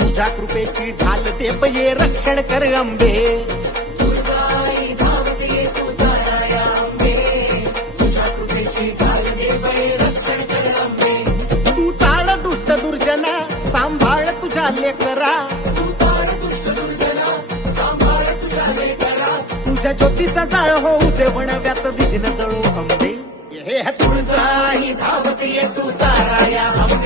तुझ्या कृपेची ढाल दे ये रक्षण कर अंबे. तू ताळ दुष्ट दुर्जना सांभाळ तुझ्या लेकरा. तुझ्या ज्योतीचा जाळ होऊ दे वणव्यात विघ्न जळू अंबे. हे तुळजाई धावते तू तारा या अंबे.